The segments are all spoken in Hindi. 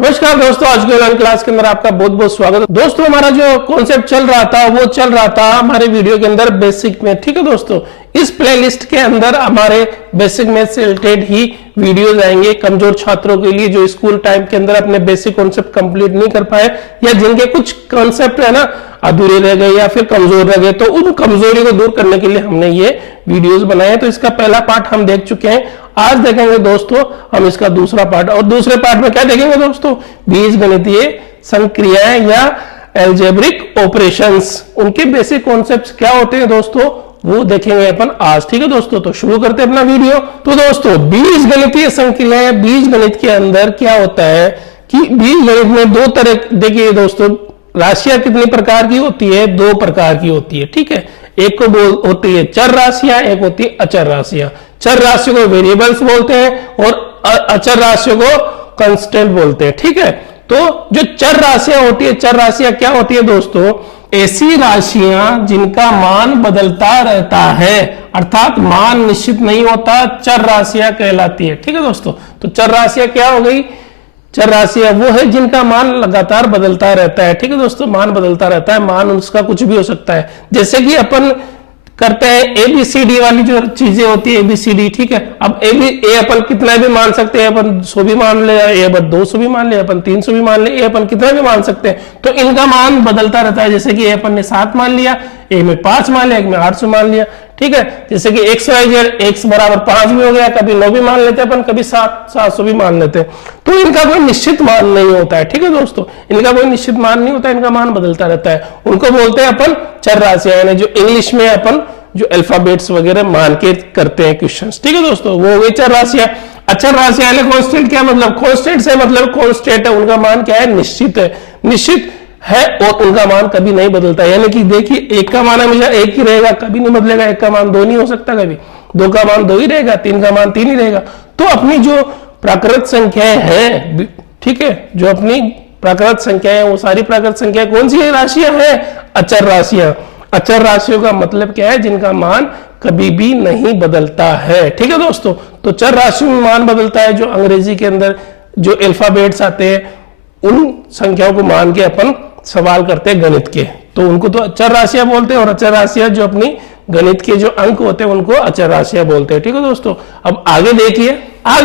नमस्कार दोस्तों, आज के ऑनलाइन क्लास के अंदर आपका बहुत बहुत स्वागत है। दोस्तों, हमारा जो कॉन्सेप्ट चल रहा था वो चल रहा था हमारे वीडियो के अंदर बेसिक में। ठीक है दोस्तों, इस प्लेलिस्ट के अंदर हमारे बेसिक मैथ से रिलेटेड ही वीडियोस आएंगे कमजोर छात्रों के लिए जो स्कूल टाइम के अंदर अपने बेसिक कॉन्सेप्ट कंप्लीट नहीं कर पाए या जिनके कुछ कॉन्सेप्ट है ना अधूरे रह गए या फिर कमजोर रह गए, तो उन कमजोरी को दूर करने के लिए हमने ये वीडियोस बनाए। तो इसका पहला पार्ट हम देख चुके हैं। आज देखेंगे दोस्तों हम इसका दूसरा पार्ट। और दूसरे पार्ट में क्या देखेंगे दोस्तों? बीजगणितीय संक्रियाएं या एल्जेब्रिक ऑपरेशंस, उनके बेसिक कॉन्सेप्ट्स क्या होते हैं दोस्तों, वो देखेंगे अपन आज। ठीक है दोस्तों, तो शुरू करते हैं अपना वीडियो। तो दोस्तों, बीजगणितीय संक्रियाएं, बीजगणित के अंदर क्या होता है कि बीजगणित में दो तरह, देखिए दोस्तों, राशियां कितनी प्रकार की होती है? दो प्रकार की होती है। ठीक है, एक को होती है चर राशियां, एक होती है अचर राशियां। चर राशियों को वेरिएबल्स बोलते हैं और अचर राशियों को कांस्टेंट बोलते हैं। ठीक है, तो जो चर राशियां होती है, चर राशियां क्या होती है दोस्तों? ऐसी राशियां जिनका मान बदलता रहता है, अर्थात मान निश्चित नहीं होता, चर राशियां कहलाती है। ठीक है दोस्तों, तो चर राशियां क्या हो गई? चर राशियां वो है जिनका मान लगातार बदलता रहता है। ठीक है दोस्तों, मान बदलता रहता है, मान उसका कुछ भी हो सकता है। जैसे कि अपन करते हैं एबीसीडी वाली जो चीजें होती है, एबीसीडी। ठीक है, अब ए अपन कितना भी मान सकते हैं, अपन 100 भी मान ले, ए अपन 200 भी मान ले, अपन 300 भी मान ले, ए अपन कितना भी मान सकते हैं। तो इनका मान बदलता रहता है। जैसे कि ए अपन ने 7 मान लिया, ए में 5 मान लिया, एक में 800 मान लिया। ठीक है, जैसे कि एक्स वाई जेड, एक्स बराबर 5 भी हो गया, कभी 9 भी मान लेते हैं अपन, कभी 700 भी मान लेते हैं। तो इनका कोई निश्चित मान नहीं होता है। ठीक है दोस्तों, इनका कोई निश्चित मान नहीं होता, इनका मान बदलता रहता है। उनको बोलते हैं अपन चर राशियां, यानी जो इंग्लिश में अपन जो अल्फाबेट्स वगैरह मान के करते हैं क्वेश्चंस। ठीक है दोस्तों, वो हो गई चर राशियां। अचर राशियां कांस्टेंट, क्या मतलब? कांस्टेंट से मतलब कांस्टेंट है, उनका मान क्या है? निश्चित है, निश्चित है और उनका मान कभी नहीं बदलता। यानी कि देखिए, एक का मान हमेशा एक ही रहेगा, कभी नहीं बदलेगा। एक का मान 2 नहीं हो सकता कभी, 2 का मान 2 ही रहेगा, 3 का मान 3 ही रहेगा। तो अपनी जो प्राकृत संख्याएं हैं, ठीक है, जो अपनी प्राकृत संख्याएं हैं, वो सारी प्राकृत संख्याएं कौन सी राशियां हैं? अचर राशियां। अचर राशियों का मतलब क्या है? जिनका मान कभी भी नहीं बदलता है। ठीक है दोस्तों, तो चर राशियों में मान बदलता है। जो अंग्रेजी के अंदर जो अल्फाबेट्स आते हैं, उन संख्याओं को मान के अपन सवाल करते हैं गणित के, तो उनको तो अचर राशियां बोलते हैं। और अचर राशियां जो अपनी गणित के जो अंक होते हैं उनको अचर राशियां बोलते हैं। ठीक है दोस्तों, अब आगे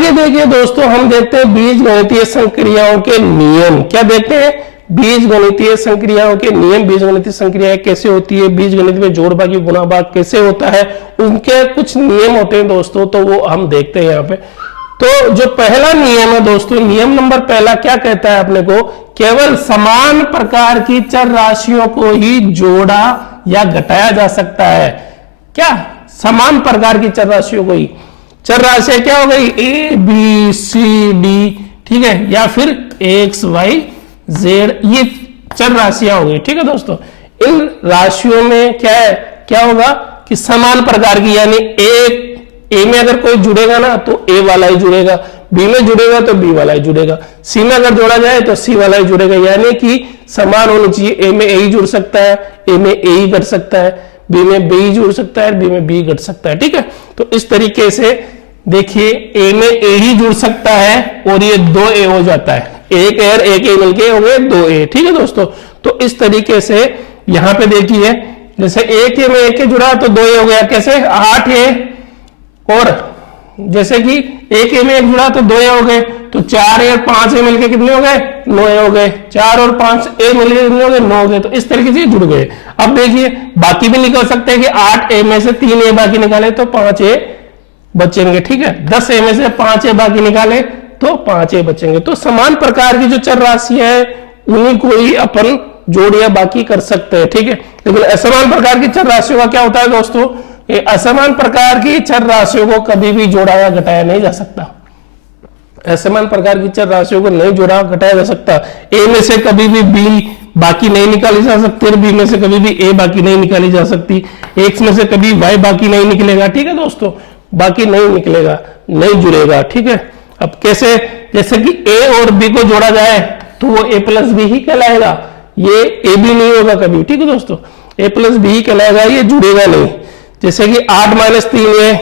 देखिए दोस्तों, हम देखते हैं बीजगणितीय संक्रियाओं के नियम। क्या देखते हैं? बीजगणितीय संक्रियाओं के नियम। बीजगणितीय संक्रियाएं कैसे होती है, बीजगणित में जोड़ भाग गुणा भाग कैसे होता है, उनके कुछ नियम होते हैं दोस्तों, तो वो हम देखते हैं यहाँ पे। तो जो पहला नियम है दोस्तों, नियम नंबर पहला क्या कहता है अपने को? केवल समान प्रकार की चर राशियों को ही जोड़ा या घटाया जा सकता है। क्या? समान प्रकार की चर राशियों को ही। चर राशियां क्या हो गई? ए बी सी डी, ठीक है, या फिर एक्स वाई जेड, ये चर राशियां हो गई। ठीक है दोस्तों, इन राशियों में क्या है, क्या होगा कि समान प्रकार की, यानी ए में अगर कोई जुड़ेगा ना तो ए वाला ही जुड़ेगा, बी में जुड़ेगा तो बी वाला ही जुड़ेगा, सी में अगर जोड़ा जाए तो सी वाला ही जुड़ेगा। यानी कि समान होनी चाहिए। ए में ए ही जुड़ सकता है, ए में ए ही घट सकता है, बी में बी ही जुड़ सकता है, बी में बी घट सकता है। ठीक है, तो इस तरीके से देखिए, ए में ए ही जुड़ सकता है और ये 2a हो जाता है। एक ए और एक ए मिलके हो गए 2a। ठीक है दोस्तों, तो इस तरीके से यहां पे देखिए, जैसे एक ए में एक ए जुड़ा तो 2a हो गया। कैसे? 8a, और जैसे कि एक ए में एक जुड़ा तो 2a हो गए, तो 4a और 5a मिलके कितने हो गए? 9a हो गए। 4 और 5a मिलके कितने हो गए? 9 हो गए। तो इस तरीके से जुड़ गए। अब देखिए, बाकी भी निकल सकते हैं कि 8a में से 3a बाकी निकाले तो 5a बचेंगे। ठीक है, 10a में से 5a बाकी निकाले तो 5a बचेंगे। तो समान प्रकार की जो चर राशियां है उन्हीं को ही अपन जोड़ या बाकी कर सकते हैं। ठीक है, लेकिन असमान प्रकार की चर राशियों का क्या होता है दोस्तों? ये असमान प्रकार की चर राशियों को कभी भी जोड़ा या घटाया नहीं जा सकता। असमान प्रकार की चर राशियों को नहीं जोड़ा घटाया जा सकता। ए में से कभी भी बी बाकी नहीं निकाली जा सकती, और बी में से कभी भी ए बाकी नहीं निकाली जा सकती। एक्स में से कभी वाई बाकी नहीं निकलेगा। ठीक है दोस्तों, बाकी नहीं निकलेगा, नहीं जुड़ेगा। ठीक है, अब कैसे? जैसे कि ए और बी को जोड़ा जाए तो वो ए प्लस बी ही कहलाएगा, ये ए बी नहीं होगा कभी। ठीक है दोस्तों, ए प्लस बी ही कहलाएगा, ये जुड़ेगा नहीं। जैसे कि 8 - 3a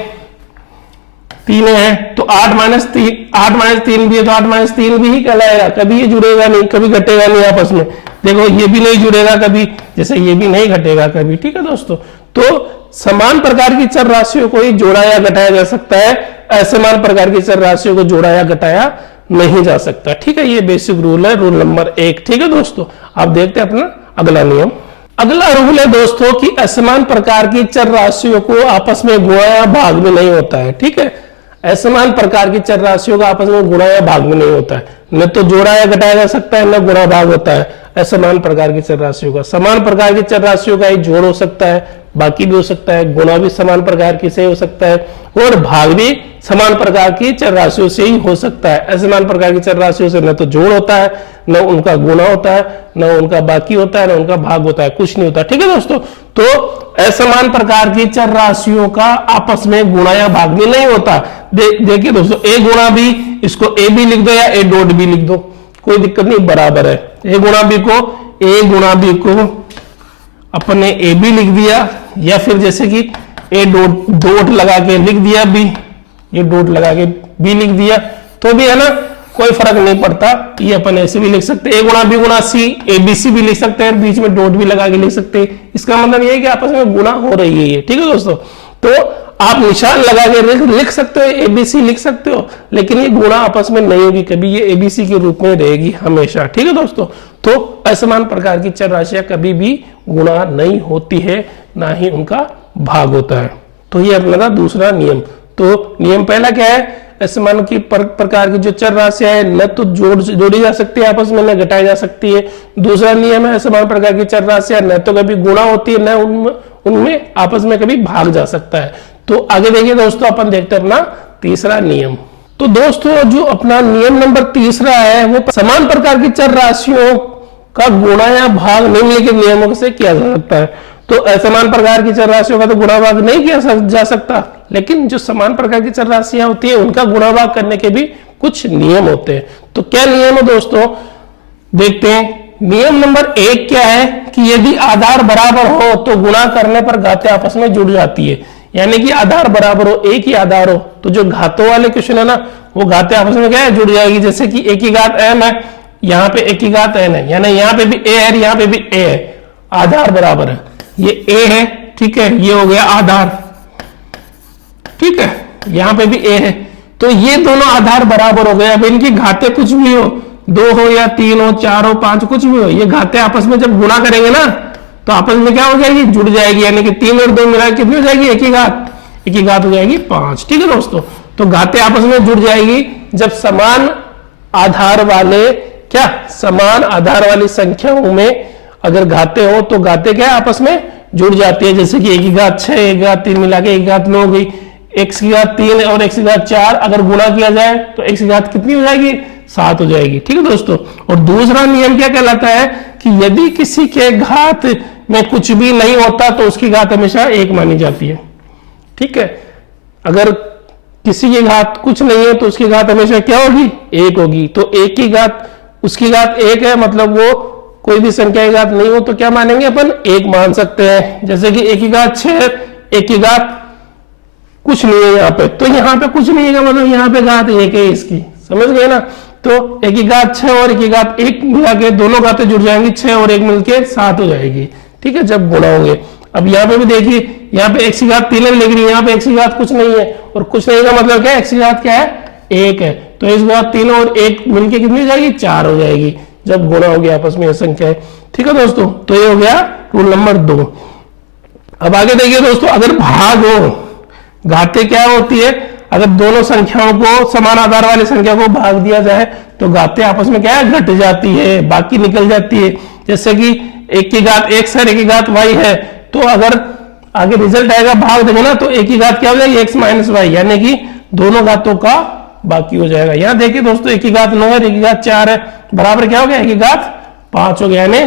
3 है तो 8-3 भी है तो 8-3 भी ही कहलाएगा, कभी ये जुड़ेगा नहीं, कभी घटेगा नहीं आपस में। देखो ये भी नहीं जुड़ेगा कभी, जैसे ये भी नहीं घटेगा कभी, ठीक है दोस्तों। तो समान प्रकार की चर राशियों को ही जोड़ा या घटाया जा सकता है, असमान प्रकार की चर राशियों को जोड़ा या घटाया नहीं जा सकता, ठीक है। ये बेसिक रूल है, रूल नंबर 1, ठीक है दोस्तों। आप देखते हैं अपना अगला नियम। अगला रूल है दोस्तों कि असमान प्रकार की चर राशियों को आपस में गुणा या भाग में नहीं होता है, ठीक है। असमान प्रकार की चर राशियों का आपस में गुणा या भाग में नहीं होता है, न तो जोड़ा या घटाया जा सकता है, न गुणा भाग होता है असमान प्रकार की चर राशियों का। समान प्रकार की चर राशियों का ही जोड़ हो सकता है, बाकी भी हो सकता है, गुणा भी समान प्रकार की से हो सकता है और भाग भी समान प्रकार की चर राशियों से ही हो सकता है। असमान प्रकार की चर राशियों से न तो जोड़ होता है, न उनका गुणा होता है, न उनका बाकी होता है, न उनका भाग होता है, कुछ नहीं होता, ठीक है दोस्तों। तो असमान प्रकार की चर राशियों का आपस में गुणा या भाग भी नहीं होता। देखिए दोस्तों, ए गुणा बी, इसको ए भी लिख दो या ए डॉट भी लिख दो, कोई दिक्कत नहीं, बराबर है। ए गुणा बी को अपने ए बी लिख दिया, या फिर जैसे कि ए डॉट लगा के लिख दिया बी, ये डॉट लगा के बी लिख दिया, तो भी है ना, कोई फर्क नहीं पड़ता। ये अपन ऐसे भी लिख सकते हैं, ए गुणा बी गुणा सी, ए बी सी भी लिख सकते हैं, बीच में डॉट भी लगा के लिख सकते हैं। इसका मतलब ये है कि आपस में गुणा हो रही है ये, ठीक है दोस्तों। तो आप निशान लगा के लिख सकते हो, एबीसी लिख सकते हो, लेकिन ये गुणा आपस में नहीं होगी कभी, ये एबीसी के रूप में रहेगी हमेशा, ठीक है दोस्तों। तो असमान प्रकार की चर राशियां कभी भी गुणा नहीं होती है, ना ही उनका भाग होता है। तो ये अपना था दूसरा नियम। तो नियम पहला क्या है, असमान की प्रकार की जो चर राशियां है न तो जोड़ी जा सकती है आपस में, न घटाई जा सकती है। दूसरा नियम है, असमान प्रकार की चर राशियां न तो कभी गुणा होती है, न उनमें आपस में कभी भाग जा सकता है। तो आगे देखिए दोस्तों, अपन देखते हैं अपना तीसरा नियम। तो दोस्तों जो अपना नियम नंबर तीसरा है वो समान प्रकार की चर राशियों का गुणा या भाग निम्नलिखित नियमों से किया जा सकता है। तो असमान प्रकार की चर राशियों का तो गुणा भाग नहीं किया जा सकता, लेकिन जो समान प्रकार की चर राशियां होती है उनका गुणा भाग करने के भी कुछ नियम होते हैं। तो क्या नियम है दोस्तों, देखते हैं। नियम नंबर 1 क्या है कि यदि आधार बराबर हो तो गुणा करने पर घातें आपस में जुड़ जाती है। यानी कि आधार बराबर हो, एक ही आधार हो, तो जो घातों वाले क्वेश्चन है ना, वो घातें आपस में क्या है, जुड़ जाएगी। जैसे कि एक ही घात m है, यहाँ पे एक ही घात n है, यानी यहाँ पे भी a है, यहाँ पे भी a है, आधार बराबर है। ये a है, ठीक है, ये हो गया आधार, ठीक है, यहाँ पे भी a है, तो ये दोनों आधार बराबर हो गए। अब इनकी घातें कुछ भी हो, 2 हो या 3 हो, 4 हो, 5 कुछ भी हो, ये घातें आपस में जब गुणा करेंगे ना तो आपस में क्या हो जाएगी, जुड़ जाएगी। यानी कि 3 और 2 मिला कितनी हो जाएगी, एक ही घात हो जाएगी 5, ठीक है दोस्तों। तो घातें आपस में जुड़ जाएगी जब समान आधार वाली संख्याओं में अगर घातें हो तो घातें क्या आपस में जुड़ जाती है। जैसे कि 1 की घात 6, 1 की घात 3 मिला के 1 की घात 9 हो गई, x की घात 3 और x की घात 4 अगर गुणा किया जाए तो x की घात कितनी हो जाएगी, 7 हो जाएगी, ठीक है दोस्तों। और दूसरा नियम क्या कहलाता है कि यदि किसी के घात में कुछ भी नहीं होता तो उसकी घात हमेशा 1 मानी जाती है, ठीक है। अगर किसी की घात कुछ नहीं है तो उसकी घात हमेशा क्या होगी, 1 होगी। तो 1 की घात, उसकी घात 1 है, मतलब वो कोई भी संख्या की घात नहीं हो तो क्या मानेंगे अपन, 1 मान सकते हैं। जैसे कि 1 की घात 6, 1 की घात कुछ नहीं है यहाँ पे, तो यहाँ पे कुछ नहीं है मतलब यहाँ पे घात 1 है इसकी, समझ गए ना। तो 1 की घात 6 और 1 की घात 1 मिला के दोनों घातें जुड़ जाएंगी, 6 और 1 मिलके 7 हो जाएगी, ठीक है, जब गुणा होंगे। अब यहाँ पे भी देखिए, यहाँ पे x की घात 3 है, लेकिन यहाँ पे x की घात कुछ नहीं है, और कुछ नहीं का मतलब क्या है, x की घात क्या है, 1 है। तो x की घात 3 और 1 मिलके कितनी हो जाएगी, 4 हो जाएगी जब गुणा हो गया आपस में ये संख्या है, ठीक है दोस्तों। तो ये हो गया रूल नंबर 2। अब आगे देखिए दोस्तों, अगर भाग हो, घातें क्या होती है, अगर दोनों संख्याओं को, समान आधार वाली संख्या को भाग दिया जाए तो घातें आपस में क्या है, घट जाती है, बाकी निकल जाती है। जैसे कि 1 की घात x है, 1 की घात y है, तो अगर आगे रिजल्ट आएगा भाग देंगे ना तो 1 की घात क्या हो जाएगी, x माइनस वाई, यानी कि दोनों घातों का बाकी हो जाएगा। यहाँ देखिए दोस्तों, 1 की घात 9 है, 1 की घात 4 है, बराबर क्या हो गया, 1 की घात 5 हो गया, यानी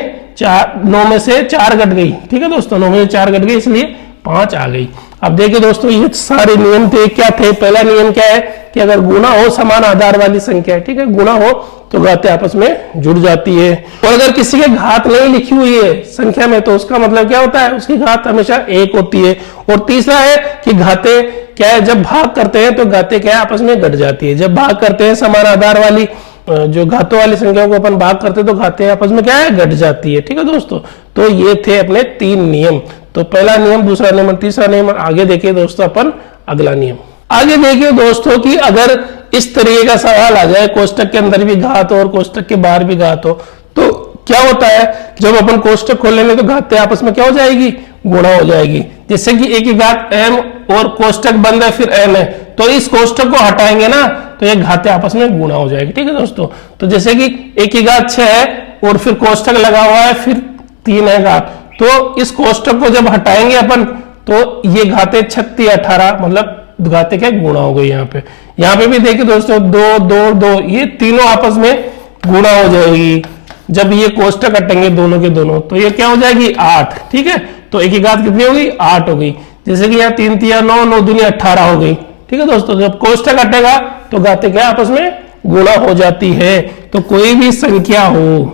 9 में से 4 घट गई, ठीक है दोस्तों, 9 में से 4 घट गई, इसलिए 5 आ गई। अब देखिए दोस्तों, ये सारे नियम थे, क्या थे, पहला नियम क्या है कि अगर गुणा हो समान आधार वाली संख्या, ठीक है, गुणा हो तो घातें आपस में जुड़ जाती है। और अगर किसी के घात नहीं लिखी हुई है संख्या में तो उसका मतलब क्या होता है, उसकी घात हमेशा 1 होती है। और तीसरा है कि घातें क्या है, जब भाग करते हैं तो घातें क्या है, आपस में घट जाती है। जब भाग करते हैं समान आधार वाली जो घातों वाली संख्याओं को अपन भाग करते हैं तो घातें आपस में क्या है, घट जाती है। ठीक है दोस्तों, तो ये थे अपने 3 नियम। तो पहला नियम, दूसरा नियम, तीसरा नियम। आगे देखिए दोस्तों अपन अगला नियम। आगे देखिए दोस्तों कि अगर इस तरीके का सवाल आ जाए, कोष्टक के अंदर भी घात हो और कोष्टक के बाहर भी घात हो, तो क्या होता है, जब अपन कोष्टक खोल लेंगे तो घातें आपस में क्या हो जाएगी, गुणा हो जाएगी। जैसे कि a की घात m और कोष्टक बंद है फिर n है, तो इस कोष्टक को हटाएंगे ना तो ये घातें आपस में गुणा हो जाएगी। ठीक है दोस्तों, तो जैसे कि a की घात 6 है और फिर कोष्टक लगा हुआ है फिर 3 है घात, तो इस कोष्टक को जब हटाएंगे अपन तो ये घातें 36 18 मतलब घातें क्या गुणा हो गई। यहाँ पे भी देखिए दोस्तों 2 2 2 ये तीनों आपस में गुणा हो जाएगी। जब ये कोष्टक हटेंगे दोनों के दोनों तो ये क्या हो जाएगी 8। ठीक है, तो एक की घात कितनी हो गई 8 हो गई। जैसे कि यहाँ 3 3 9 9 दूनी 18 हो गई। ठीक है दोस्तों, जब कोष्टक हटेगा तो घातें क्या आपस में गुणा हो जाती है। तो कोई भी संख्या हो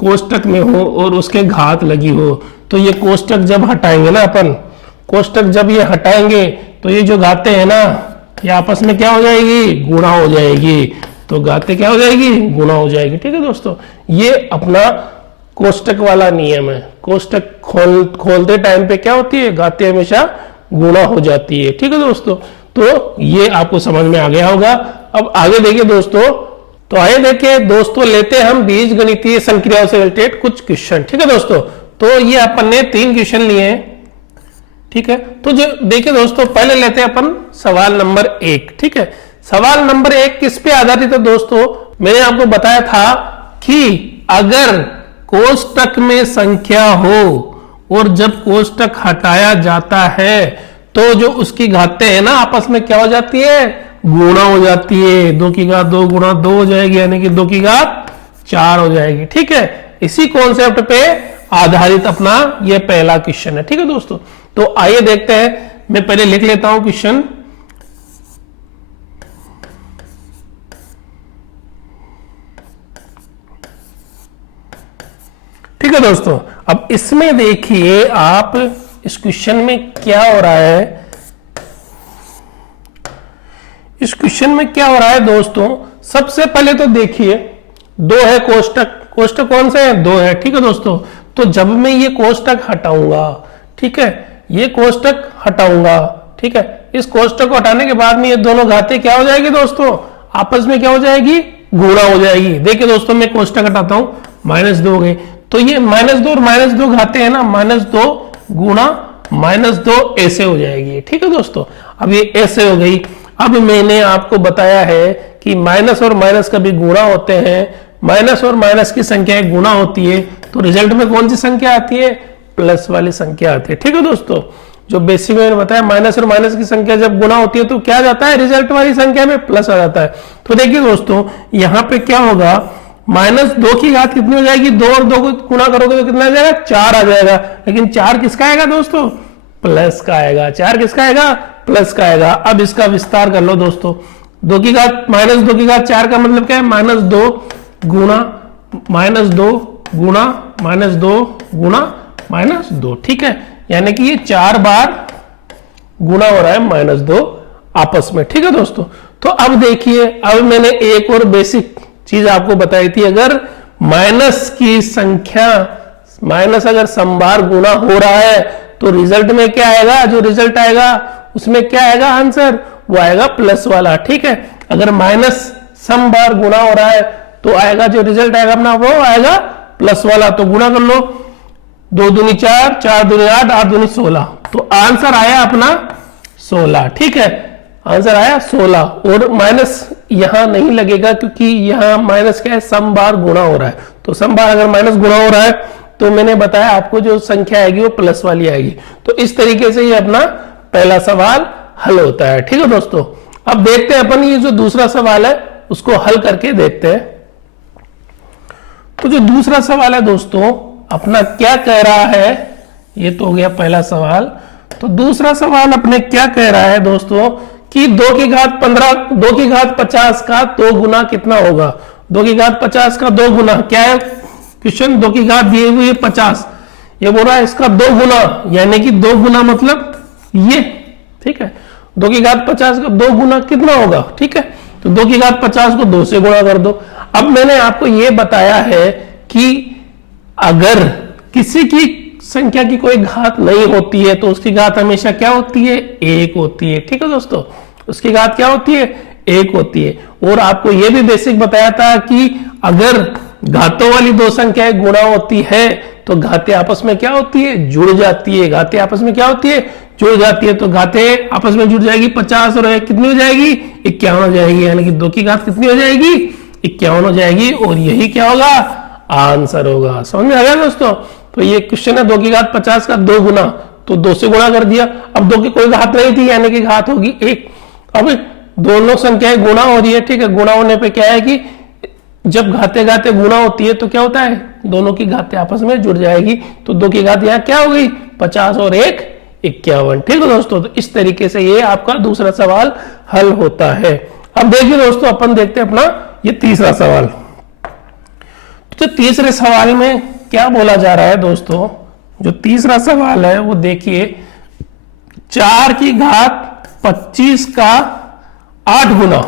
कोष्टक में हो और उसके घात लगी हो तो ये कोष्टक जब हटाएंगे ना अपन, कोष्टक जब ये हटाएंगे तो ये जो घातें हैं ना ये आपस में क्या हो जाएगी, गुणा हो जाएगी। तो घातें क्या हो जाएगी, गुणा हो जाएगी। ठीक है दोस्तों, ये अपना कोष्टक वाला नियम है। कोष्टक खोलते टाइम पे क्या होती है, घातें हमेशा गुणा हो जाती है। ठीक है दोस्तों, तो ये आपको समझ में आ गया होगा। अब आगे देखिए दोस्तों, तो आइए देखिए दोस्तों, लेते हैं हम बीज गणितीय संक्रियाओं से रिलेटेड कुछ क्वेश्चन। ठीक है दोस्तों, तो ये अपन ने 3 क्वेश्चन लिए हैं। ठीक है, तो जो देखिए दोस्तों, पहले लेते हैं अपन सवाल नंबर 1। ठीक है, सवाल नंबर 1 किस पे आधारित है दोस्तों, मैंने आपको बताया था कि अगर कोष्टक में संख्या हो और जब कोष्टक हटाया जाता है तो जो उसकी घातें है ना आपस में क्या हो जाती है, गुणा हो जाती है। 2 की घात 2 गुणा 2 हो जाएगी, यानी कि 2 की घात 4 हो जाएगी। ठीक है, इसी कॉन्सेप्ट पे आधारित अपना ये पहला क्वेश्चन है। ठीक है दोस्तों, तो आइए देखते हैं। मैं पहले लिख लेता हूं क्वेश्चन। ठीक है दोस्तों, अब इसमें देखिए आप इस क्वेश्चन में क्या हो रहा है। इस क्वेश्चन में क्या हो रहा है दोस्तों, सबसे पहले तो देखिए 2 है कोष्टक, कोष्टक कौन से है, 2 है। ठीक है दोस्तों, तो जब मैं ये कोष्टक हटाऊंगा, ठीक है, ये कोष्टक हटाऊंगा, ठीक है, इस कोष्टक को हटाने के बाद में ये दोनों घातें क्या हो जाएगी दोस्तों, आपस में क्या हो जाएगी, गुणा हो जाएगी। देखिए दोस्तों, मैं कोष्टक हटाता हूं, -2 हो गए, तो ये -2 और -2 घातें हैं ना, -2 गुणा -2 ऐसे हो जाएगी। ठीक है दोस्तों, अब ये ऐसे हो गई। अब मैंने आपको बताया है कि माइनस और माइनस कभी गुणा होते हैं, माइनस और माइनस की संख्या गुणा होती है, तो रिजल्ट में कौन सी संख्या आती है, प्लस वाली संख्या आती है। ठीक है दोस्तों, जो बेसिक में मैंने बताया माइनस और माइनस की संख्या जब गुणा होती है तो क्या जाता है, रिजल्ट वाली संख्या में प्लस आ जाता है। तो देखिए दोस्तों, यहाँ पे क्या होगा, -2 की घात कितनी हो जाएगी, 2 और 2 को गुणा करोगे तो कितना आ जाएगा, 4 आ जाएगा। लेकिन 4 किसका आएगा दोस्तों, प्लस का आएगा। 4 किसका आएगा, प्लस का आएगा। अब इसका विस्तार कर लो दोस्तों, 2 की घात -2 की घात 4 का मतलब क्या है, -2 गुणा -2 गुणा -2 गुणा -2। ठीक है, यानी कि ये 4 बार गुणा हो रहा है -2 आपस में। ठीक है दोस्तों, तो अब देखिए, अब मैंने एक और बेसिक चीज आपको बताई थी, अगर माइनस की संख्या, माइनस अगर समबार गुणा हो रहा है तो रिजल्ट में क्या आएगा, जो रिजल्ट आएगा उसमें क्या आएगा आंसर, वो आएगा प्लस वाला। ठीक है, अगर माइनस समबार गुणा हो रहा है तो आएगा जो रिजल्ट आएगा अपना वो आएगा प्लस वाला। तो गुणा कर लो, 2 दूनी 4, 4 दूनी 8, 8 दूनी 16, तो आंसर आया अपना 16। ठीक है, आंसर आया 16। और माइनस यहां नहीं लगेगा क्योंकि यहां माइनस क्या है, सम बार गुणा हो रहा है। तो सम बार अगर माइनस गुणा हो रहा है तो मैंने बताया आपको जो संख्या आएगी वो प्लस वाली आएगी। तो इस तरीके से ये अपना पहला सवाल हल होता है। ठीक है दोस्तों, अब देखते हैं अपन ये जो दूसरा सवाल है उसको हल करके देखते हैं। तो जो दूसरा सवाल है दोस्तों अपना क्या कह रहा है, ये तो हो गया पहला सवाल। तो दूसरा सवाल अपने क्या कह रहा है दोस्तों कि 2 की घात 15, 2 की घात 50 का 2 गुना कितना होगा। 2 की घात 50 का 2 गुना क्या है क्वेश्चन, 2 की घात दिए हुई है 50, ये बोल रहा है इसका 2 गुना, यानी कि 2 गुना मतलब ये, ठीक है। 2 की घात 50 का 2 गुना कितना होगा, ठीक है। तो 2 की घात 50 को 2 से गुणा कर दो। अब मैंने आपको यह बताया है कि अगर किसी की संख्या की कोई घात नहीं होती है तो उसकी घात हमेशा क्या होती है, 1 होती है, ठीक है दोस्तों। उसकी घात क्या होती है, 1 होती है। और आपको यह भी बेसिक बताया था कि अगर घातों वाली दो संख्याएं गुणा होती है तो घातें आपस में क्या होती है, जुड़ जाती है। घातें आपस में क्या होती है, जुड़ जाती है। तो घातें आपस में जुड़ जाएगी, 50 और 1 कितनी हो जाएगी, 51 हो जाएगी, यानी कि 2 की घात कितनी हो जाएगी, 51 हो जाएगी। और यही क्या होगा, आंसर होगा। समझ में आ गया दोस्तों। तो ये क्वेश्चन है 2 की घात 50 का 2 गुना, तो 2 से गुणा कर दिया। अब 2 की कोई घात नहीं थी, यानी कि घात होगी 1। अब दोनों संख्याएं गुणा हो रही है, ठीक है। गुणा होने पे क्या है कि जब घाते घाते गुणा होती है तो क्या होता है, दोनों की घातें आपस में जुड़ जाएगी। तो 2 की घात यहाँ क्या हो गई, 50 और 1 51, ठीक है दोस्तों। तो इस तरीके से ये आपका दूसरा सवाल हल होता है। अब देखिए दोस्तों, अपन देखते हैं अपना ये तीसरा सवाल। तो तीसरे सवाल में क्या बोला जा रहा है दोस्तों, जो तीसरा सवाल है वो देखिए, 4 की घात 25 का 8 गुना,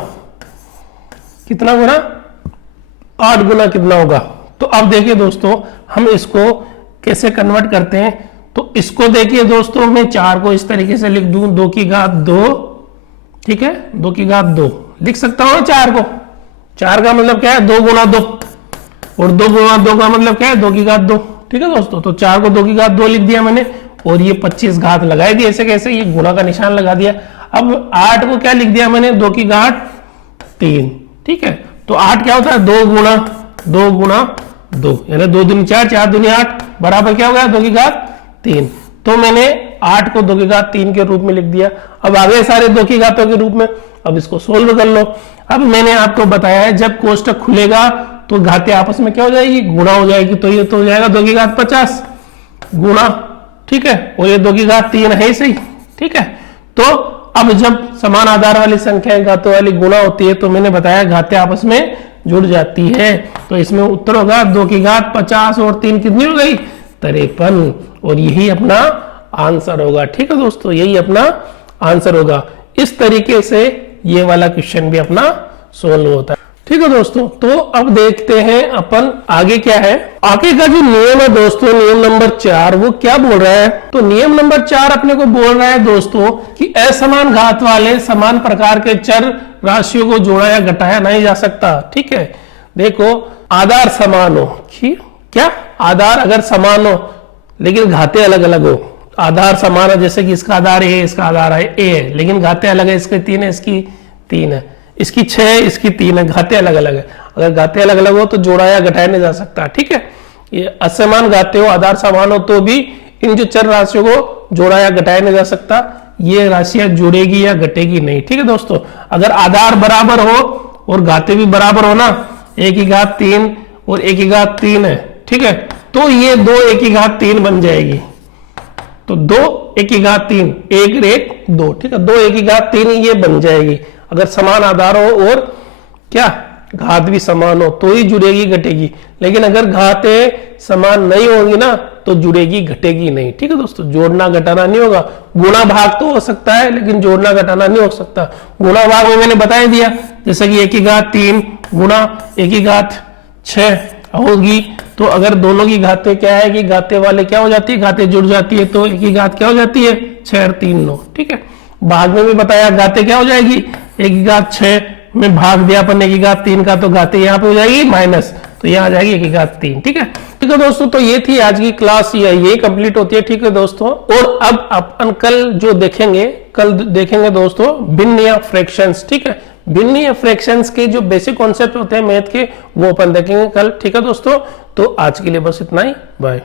कितना गुना, 8 गुना कितना होगा। तो अब देखिए दोस्तों, हम इसको कैसे कन्वर्ट करते हैं। तो इसको देखिए दोस्तों, मैं 4 को इस तरीके से लिख दूं, 2 की घात 2, ठीक है, 2 की घात 2 लिख सकता हूं 4 को। 4 का मतलब क्या है, 2 गुना 2, और 2 गुना 2 का मतलब क्या है, 2 की घात 2, ठीक है दोस्तों। तो 4 को 2 की घात 2 लिख दिया मैंने, और ये 25 घात लगाई दी ऐसे कैसे, ये गुणा का निशान लगा दिया। अब 8 को क्या लिख दिया मैंने, 2 की घात 3, ठीक है। तो 8 क्या होता है, 2 गुना 2, यानी 2 दूनी 4, 4 दूनी 8, बराबर क्या हो गया, 2 की घात 3। तो मैंने 8 को 2 की घात 3 के रूप में लिख दिया। अब आगे सारे 2 की घातों के रूप में, अब इसको सोल्व कर लो। अब मैंने आपको बताया है जब कोष्टक खुलेगा तो घातें आपस में क्या हो जाएगी, गुणा हो जाएगी। तो ये तो हो जाएगा 2 की घात 50 गुणा, ठीक है, और ये 2 की घात 3 है सही, ठीक है। तो अब जब समान आधार वाली संख्याएं घातों वाली गुणा होती है तो मैंने बताया घातें आपस में जुड़ जाती है। तो इसमें उत्तर होगा 2 की घात 50 और 3 कितनी हो गई, 53, और यही अपना आंसर होगा, ठीक है दोस्तों, यही अपना आंसर होगा। इस तरीके से ये वाला क्वेश्चन भी अपना सोल्व होता है, ठीक है दोस्तों। तो अब देखते हैं अपन आगे क्या है। आगे का जो नियम है दोस्तों, नियम नंबर 4, वो क्या बोल रहा है। तो नियम नंबर 4 अपने को बोल रहा है दोस्तों कि असमान घात वाले समान प्रकार के चर राशियों को जोड़ा या घटाया नहीं जा सकता, ठीक है। देखो, आधार समान हो, क्या आधार अगर समान हो लेकिन घाते अलग अलग हो, आधार समान है, जैसे कि इसका आधार ए, इसका आधार है ए है, लेकिन घाते अलग है, इसके 3 है, इसकी 3 है, इसकी 6 है, इसकी 3 है, घाते अलग अलग है। अगर घाते अलग अलग हो तो जोड़ा या घटाया नहीं जा सकता, ठीक है। ये असमान घाते हो, आधार समान हो तो भी इन जो चर राशियों को जोड़ा या घटाया नहीं जा सकता, ये राशियां जुड़ेगी या घटेगी नहीं, ठीक है दोस्तों। अगर आधार बराबर हो और घाते भी बराबर हो ना, 1 की घात 3 और 1 की घात 3 है, ठीक है, तो ये 2 1 की घात 3 बन जाएगी। तो 2 1 की घात 3, 1 1 2, ठीक है, 2 1 की घात 3 ये बन जाएगी। अगर समान आधार हो और क्या घात भी समान हो तो ही जुड़ेगी घटेगी, लेकिन अगर घातें समान नहीं होंगी ना तो जुड़ेगी घटेगी नहीं, ठीक है दोस्तों। जोड़ना घटाना नहीं होगा, गुणा भाग तो हो सकता है लेकिन जोड़ना घटाना नहीं हो सकता। गुणा भाग में मैंने बता दिया, जैसे कि 1 की घात 3 गुणा 1 की घात 6 होगी। तो अगर दोनों की घातें क्या है कि घाते वाले क्या हो जाती है, घातें जुड़ जाती है, तो 1 की घात क्या हो जाती है, 6 और 3 9, ठीक है। भाग में भी बताया घातें क्या हो जाएगी, 1 की घात 6 में भाग दिया अपन 1 की घात 3 का, तो घातें यहाँ पे हो जाएगी माइनस, तो यहाँ आ जाएगी 1 की घात 3, ठीक है। ठीक है दोस्तों, तो ये थी आज की क्लास, ये कंप्लीट होती है, ठीक है दोस्तों। और अब अपन कल जो देखेंगे, कल देखेंगे दोस्तों भिन्न या फ्रैक्शंस, ठीक है। भिन्न या फ्रैक्शंस के जो बेसिक कॉन्सेप्ट होते हैं मैथ के, वो अपन देखेंगे कल, ठीक है दोस्तों। तो आज के लिए बस इतना ही, बाय।